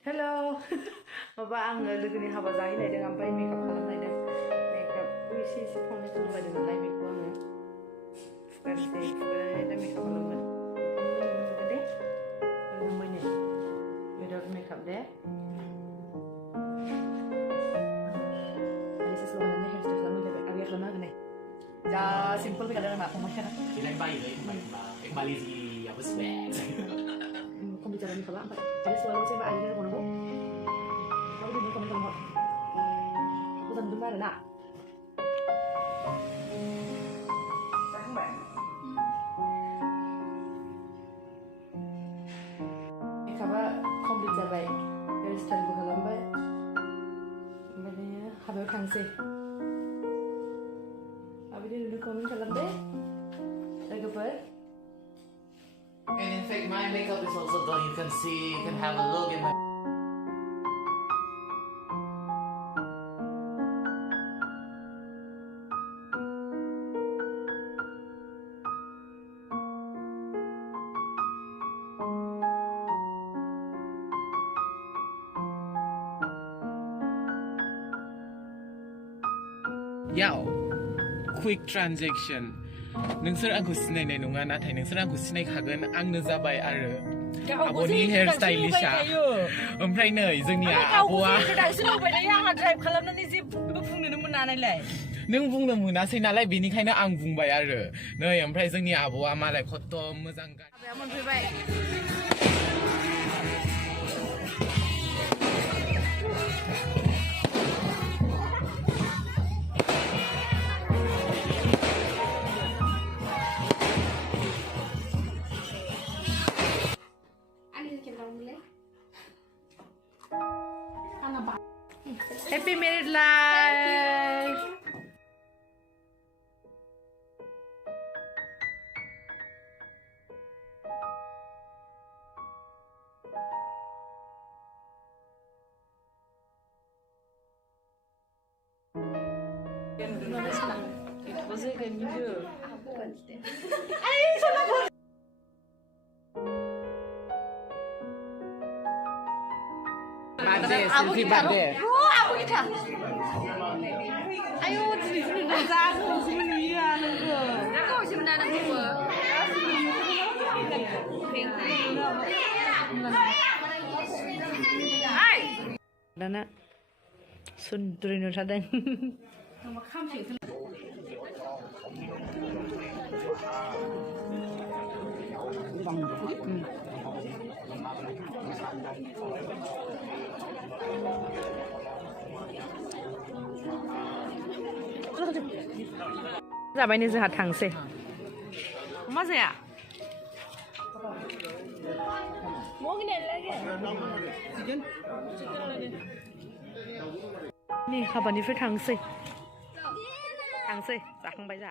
Hello. Maaba ang logonya haba जाहैनायदों ओमफ्राय makeup खालामनायदों मेकआपखौ एसे foundation लगायदों नालाय बेखौ आङो फुगारसै फुगारनानै मेकआप खालामगोन दे mono without makeup deh ada sesuatu yang harus dilakukan tapi agak lama kan nih ya simple tapi kadang nggak pemakan Kirain bayi Bali si apa swag không bicara nih kalau apa jadi selalu saya aja dari kono kamu di kono kono aku tadi mana nak sang bạn kamu không bicara dari style bukan lambai makanya habis kangen habis dulu komen kalau deh lagi apa And in fact my makeup is also done. You can see, you can have a look in my Yow, quick transaction. नोंसोर आंखौ सिनायनाय नङा नाथाय नोंसोर आंखौ सिनायखागोन आंनो जाबाय आरो आब'नि हेयार स्टाइलिशा ओमफ्राय नै जोंनि आब'आ आंहा ड्राइभ खालामनानै जेबो बुंनोनो मोना नालाय नों बुंनो मोनासै नालाय बेनिखायनो आं बुंबाय आरो नै ओमफ्राय जोंनि आब'आ मालाय खत्त मोजां मोनफैबाय Happy married life. Birthday, selfie birthday. 아유 지금 자고 지금 이해하는 거 나가 오시면 나는 거 Dana sun turun sadang जाबायनो जोंहा थांसै मा जाया नै हाबानिफ्राय थांसै जाखांबाय जा